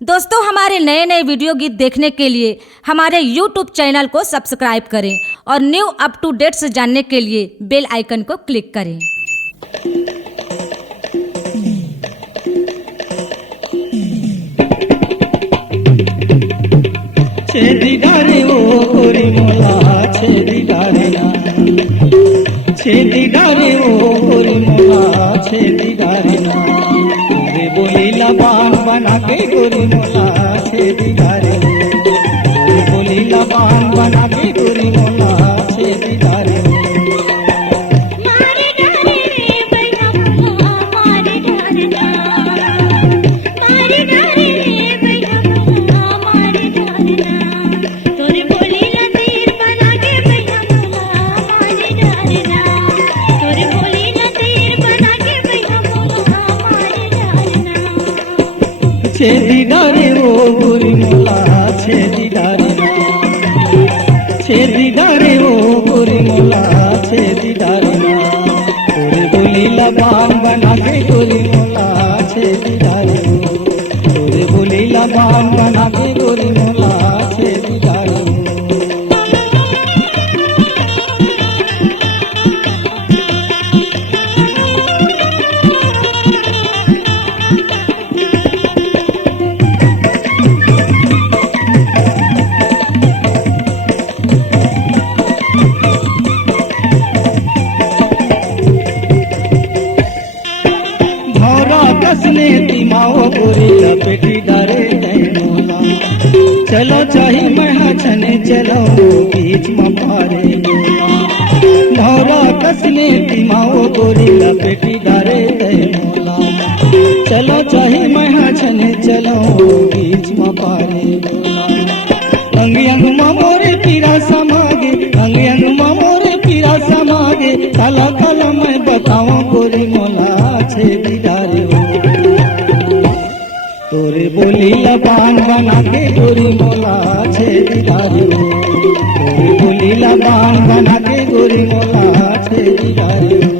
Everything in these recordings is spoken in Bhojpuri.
दोस्तों, हमारे नए नए वीडियो गीत देखने के लिए हमारे YouTube चैनल को सब्सक्राइब करें और न्यू अप टू डेट्स जानने के लिए बेल आइकन को क्लिक करें। छेदी डारे ओ गोरी मोला छेदी डारे ना, छेदी डारे ओ गोरी मोला छेदी डारे ना, रे बोली लबान बना के गोरी मोला छेदी डारे, रे बोली लबान बना के गोरी मोला छेदी डारे। छेदी डारे ओ गोरी मोला छेदी डारे ना, छेदी डारे ओ गोरी मोला छेदी डारे ना, तोरे बोली लबान बना के गोरी मोला छेदी डारे, तोरे बोली लबान बना के गोरी मोला छेदी डारे। कसने तिमाओ गोरी लपेटी डारे मोला, चलो चाही मैं छने चलो बीच में पारे मोला, भौरा कसने तिमाओ गोरी लपेटी डारे मोला, चलो चाही मैं छने चलो बीच में पारे मोला। अंग अंग मोरे पीरा समागे, अंग अंग मोरे पीरा समागे, काला काला मैं बताऊं गोरी मोला छेदी डारे हो, तोरे बोली लबान बना के गोरी मोला छेदी डारे हो, तोरे बोली लबान बना के गोरी मोला छेदी डारे हो।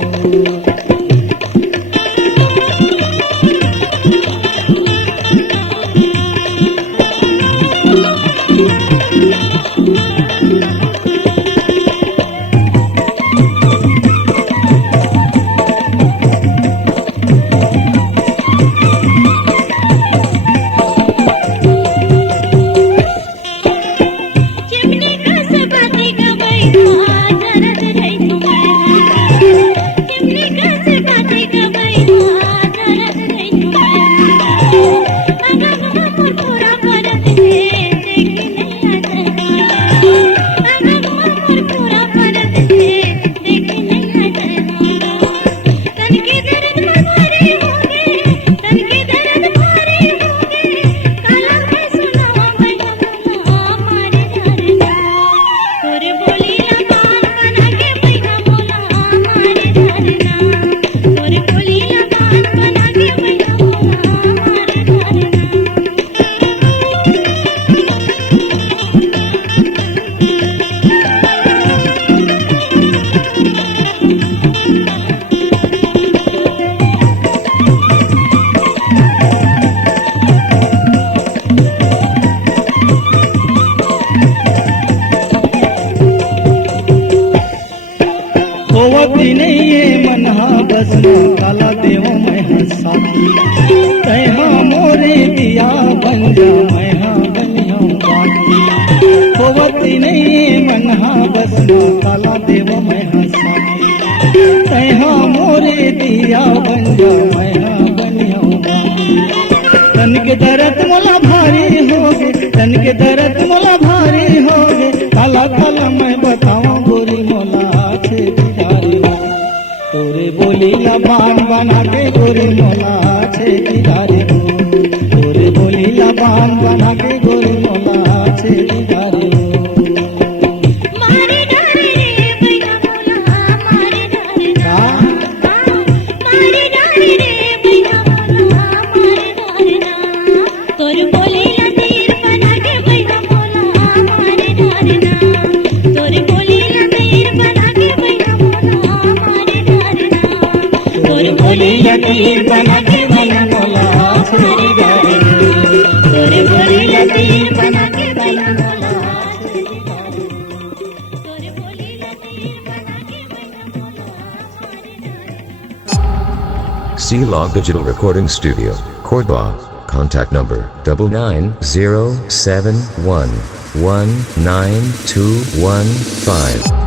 होवती नहीं ये मनहा बसना काला देव मैं हंसा, तैहा मोरे दिया बन जा मैं हाँ बनिया बाटी, होवती नहीं ये मनहा बसना काला देव मैं हंसा, तैहा मोरे दिया बन जा मैं हाँ बनिया बाटी। तन के दर्द मोला भारी होगे, तन के दर्द मोला भारी होगे, काला काला मैं बताऊं गोरी मोला छेदी डारे हो, तोरे बोली लबान बना के गोरी मोला छेदी डारे हो, तोरे बोली लबान बना के गोरी मोला छेदी डारे हो। मारे डारे रे भैया मोला मारे डारे ना, मारे डारे रे भैया मोला मारे डारे ना, तोर बोली लतीर बना के भैया मोला मारे डारे ना, तोर बोली लतीर बना के भैया मोला मारे डारे ना, तोर बोली लतीर बना के भैया मोला छेदी डारे, तोर लकीर बना के बैठा मोला छोरी डारे तोरे बोली लकीर बना के बैठा मोला छोरी डारे C Log Digital Recording Studio, Cordoba. Contact number 99071192215.